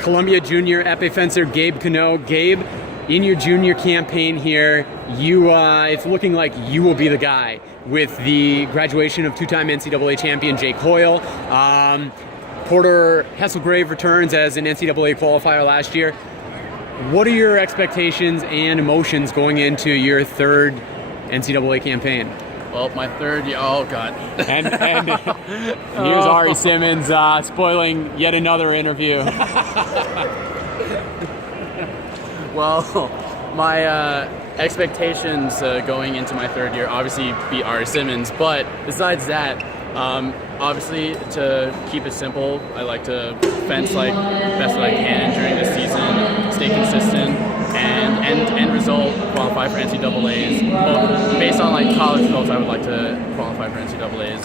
Columbia junior épée fencer Gabe Canaux. Gabe, in your junior campaign here, it's looking like you will be the guy with the graduation of two-time NCAA champion Jake Hoyle. Porter Hesselgrave returns as an NCAA qualifier last year. What are your expectations and emotions going into your third NCAA campaign? Well, my third year, oh God. And here's Ari Simmons spoiling yet another interview. Well, my expectations going into my third year obviously beat Ari Simmons, but besides that, obviously to keep it simple, I like to fence like best that I can during the season, stay consistent, and end result qualify for NCAAs. Well, based on like college results, I would like to qualify for NCAAs.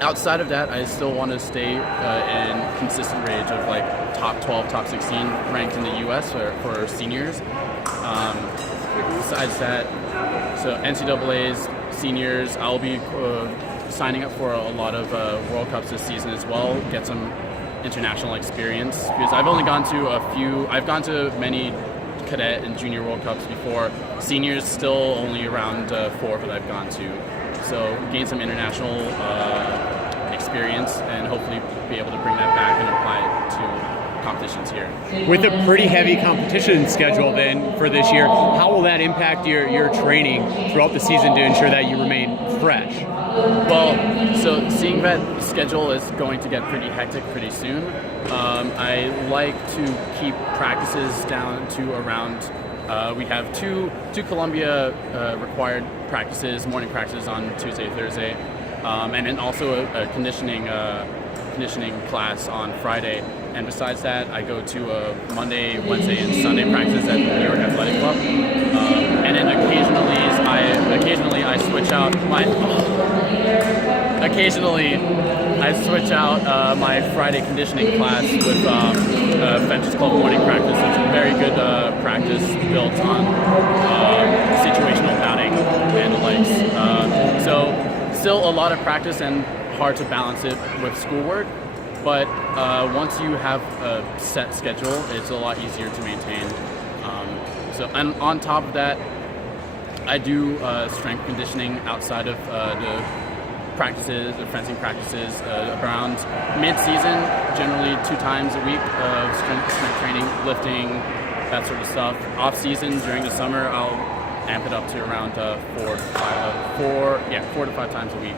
Outside of that, I still want to stay in consistent range of like top 12, top 16 ranked in the U.S. for seniors. Besides that, so NCAAs, seniors, I'll be signing up for a lot of World Cups this season as well, get some international experience, because I've only gone to I've gone to many cadet and junior World Cups before. Seniors still only around 4 that I've gone to. So gain some international experience and hopefully be able to bring that back and apply it to competitions here. With a pretty heavy competition schedule then for this year, how will that impact your training throughout the season to ensure that you remain fresh? Well, so seeing that schedule is going to get pretty hectic pretty soon, I like to keep practices down to around, we have two Columbia required practices, morning practices on Tuesday, Thursday, and then also a conditioning class on Friday. And besides that, I go to a Monday, Wednesday, and Sunday practice at the New York Athletic Club. And then occasionally I switch out my Friday conditioning class with Fences Club morning practice, which is a very good practice built on situational batting and the likes. So still a lot of practice and hard to balance it with schoolwork. But once you have a set schedule, it's a lot easier to maintain. And on top of that, I do strength conditioning outside of the practices, the fencing practices, around mid-season, generally 2 times a week of strength training, lifting, that sort of stuff. Off-season, during the summer, I'll amp it up to around 4 to 5 times a week.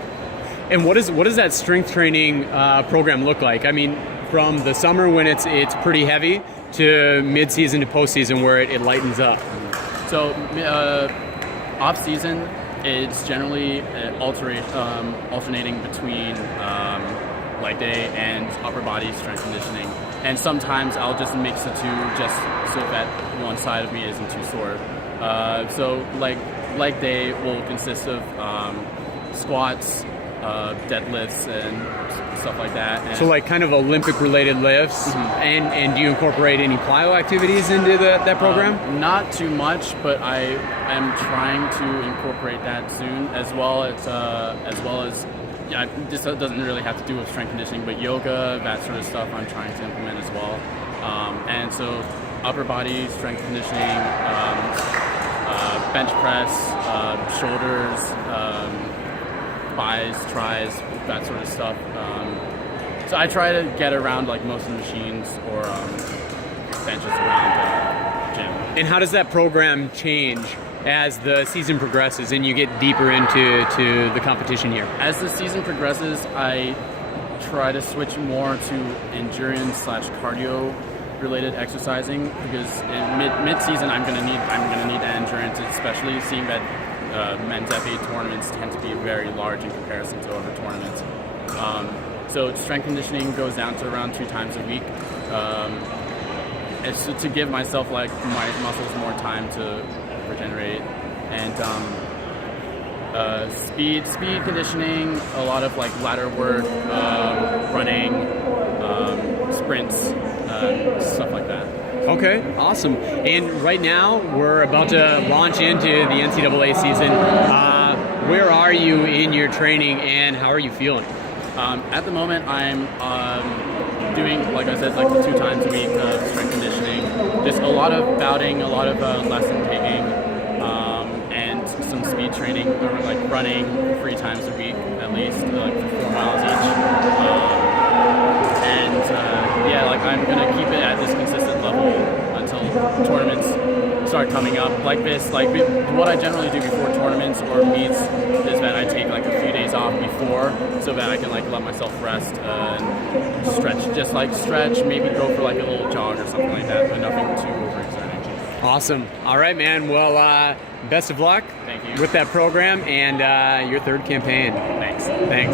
And what does that strength training program look like? I mean, from the summer when it's pretty heavy to mid-season to post-season where it lightens up. So off-season, it's generally alternating between leg day and upper body strength conditioning. And sometimes I'll just mix the two just so that one side of me isn't too sore. So leg day will consist of squats, deadlifts and stuff like that. And so like kind of Olympic related lifts. Mm-hmm. And do you incorporate any plyo activities into that program? Not too much, but I am trying to incorporate that soon, as well as this doesn't really have to do with strength conditioning, but yoga, that sort of stuff I'm trying to implement as well. And so upper body strength conditioning, bench press, shoulders, buys, tries, that sort of stuff. So I try to get around like most of the machines or benches around gym. And how does that program change as the season progresses and you get deeper into the competition here? As the season progresses, I try to switch more to endurance/cardio related exercising, because in mid-season I'm gonna need that endurance, especially seeing that men's FA tournaments tend to be very large in comparison to other tournaments. So strength conditioning goes down to around 2 times a week. It's to give myself like my muscles more time to regenerate, and speed conditioning, a lot of like ladder work, running, sprints, stuff like that. Okay, awesome. And right now, we're about to launch into the NCAA season. Where are you in your training, and how are you feeling? At the moment, I'm doing, like I said, like the 2 times a week of strength conditioning. Just a lot of bouting, a lot of lesson taking, and some speed training, or like running 3 times a week at least, like for 4 miles each. Yeah, like I'm gonna keep it at this consistent level until tournaments start coming up like this. Like what I generally do before tournaments or meets is that I take like a few days off before, so that I can like let myself rest and stretch, just like stretch, maybe go for like a little jog or something like that, but nothing too overexerting. Awesome. All right, man. Well, best of luck Thank you. with that program and your 3rd campaign. Thanks. Thanks.